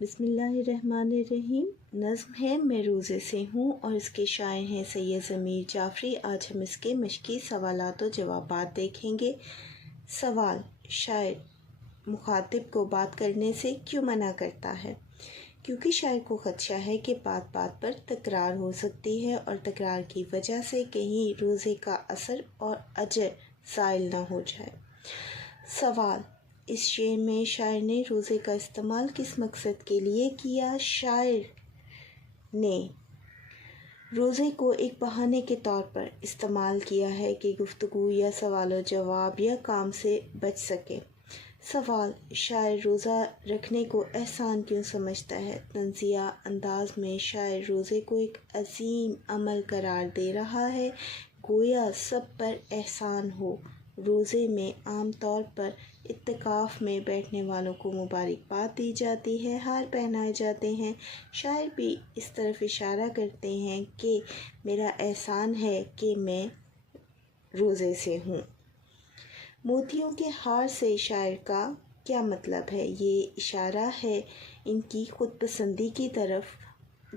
بسم اللہ الرحمن الرحیم۔ نظم ہے میں روزے سے ہوں اور اس کے شاعر ہیں سید ضمیر جعفری۔ آج ہم اس کے مشقی سوالات و جوابات دیکھیں گے۔ سوال: شاعر مخاطب کو بات کرنے سے کیوں منع کرتا ہے؟ کیونکہ شاعر کو خدشہ ہے کہ بات بات پر تکرار ہو سکتی ہے اور تکرار کی وجہ سے کہیں روزے کا اثر اور اجر زائل نہ ہو جائے۔ سوال: اس شعر میں شاعر نے روزے کا استعمال کس مقصد کے لیے کیا؟ شاعر نے روزے کو ایک بہانے کے طور پر استعمال کیا ہے کہ گفتگو یا سوال و جواب یا کام سے بچ سکے۔ سوال: شاعر روزہ رکھنے کو احسان کیوں سمجھتا ہے؟ طنزیہ انداز میں شاعر روزے کو ایک عظیم عمل قرار دے رہا ہے، گویا سب پر احسان ہو۔ روزے میں عام طور پر اعتکاف میں بیٹھنے والوں کو مبارکباد دی جاتی ہے، ہار پہنائے جاتے ہیں۔ شاعر بھی اس طرف اشارہ کرتے ہیں کہ میرا احسان ہے کہ میں روزے سے ہوں۔ موتیوں کے ہار سے شاعر کا کیا مطلب ہے؟ یہ اشارہ ہے ان کی خود پسندی کی طرف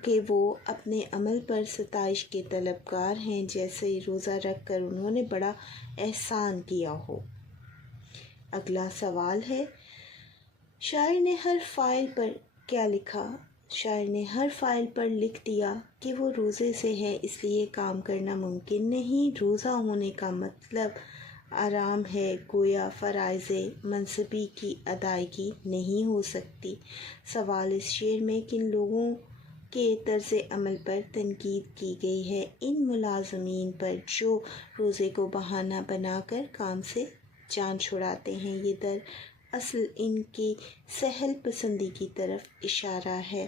کہ وہ اپنے عمل پر ستائش کے طلبگار ہیں، جیسے روزہ رکھ کر انہوں نے بڑا احسان کیا ہو۔ اگلا سوال ہے: شاعر نے ہر فاعل پر کیا لکھا؟ شاعر نے ہر فاعل پر لکھ دیا کہ وہ روزے سے ہے، اس لیے کام کرنا ممکن نہیں۔ روزہ ہونے کا مطلب آرام ہے، گویا فرائض منصبی کی ادائیگی نہیں ہو سکتی۔ سوال: اس شعر میں کن لوگوں کے طرز عمل پر تنقید کی گئی ہے؟ ان ملازمین پر جو روزے کو بہانہ بنا کر کام سے جان چھڑاتے ہیں۔ یہ دراصل ان کی سہل پسندی کی طرف اشارہ ہے۔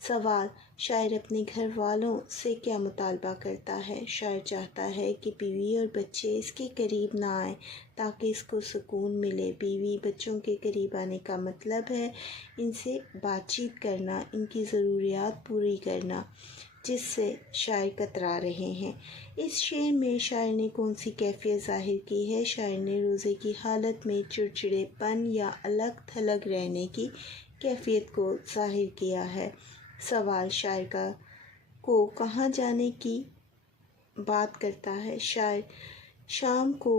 سوال: شاعر اپنے گھر والوں سے کیا مطالبہ کرتا ہے؟ شاعر چاہتا ہے کہ بیوی اور بچے اس کے قریب نہ آئیں تاکہ اس کو سکون ملے۔ بیوی بچوں کے قریب آنے کا مطلب ہے ان سے بات چیت کرنا، ان کی ضروریات پوری کرنا، جس سے شاعر کترا رہے ہیں۔ اس شعر میں شاعر نے کون سی کیفیت ظاہر کی ہے؟ شاعر نے روزے کی حالت میں چڑچڑے پن یا الگ تھلگ رہنے کی کیفیت کو ظاہر کیا ہے۔ سوال: شاعر کو کہاں جانے کی بات کرتا ہے؟ شاعر شام کو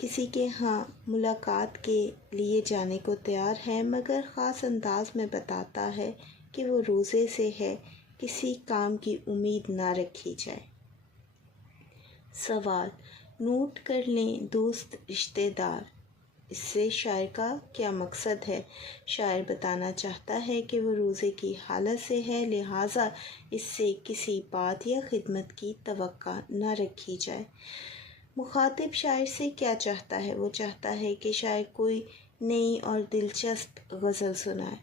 کسی کے ہاں ملاقات کے لیے جانے کو تیار ہے، مگر خاص انداز میں بتاتا ہے کہ وہ روزے سے ہے، کسی کام کی امید نہ رکھی جائے۔ سوال: نوٹ کر لیں دوست رشتہ دار، اس سے شاعر کا کیا مقصد ہے؟ شاعر بتانا چاہتا ہے کہ وہ روزے کی حالت سے ہے، لہٰذا اس سے کسی بات یا خدمت کی توقع نہ رکھی جائے۔ مخاطب شاعر سے کیا چاہتا ہے؟ وہ چاہتا ہے کہ شاعر کوئی نئی اور دلچسپ غزل سنائے،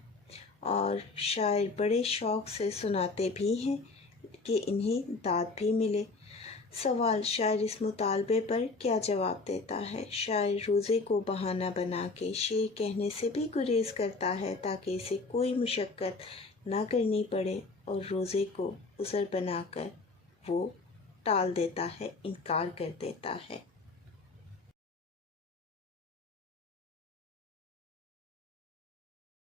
اور شاعر بڑے شوق سے سناتے بھی ہیں کہ انہیں داد بھی ملے۔ سوال: شاعر اس مطالبے پر کیا جواب دیتا ہے؟ شاعر روزے کو بہانہ بنا کے شعر کہنے سے بھی گریز کرتا ہے تاکہ اسے کوئی مشقت نہ کرنی پڑے، اور روزے کو عذر بنا کر وہ ٹال دیتا ہے، انکار کر دیتا ہے۔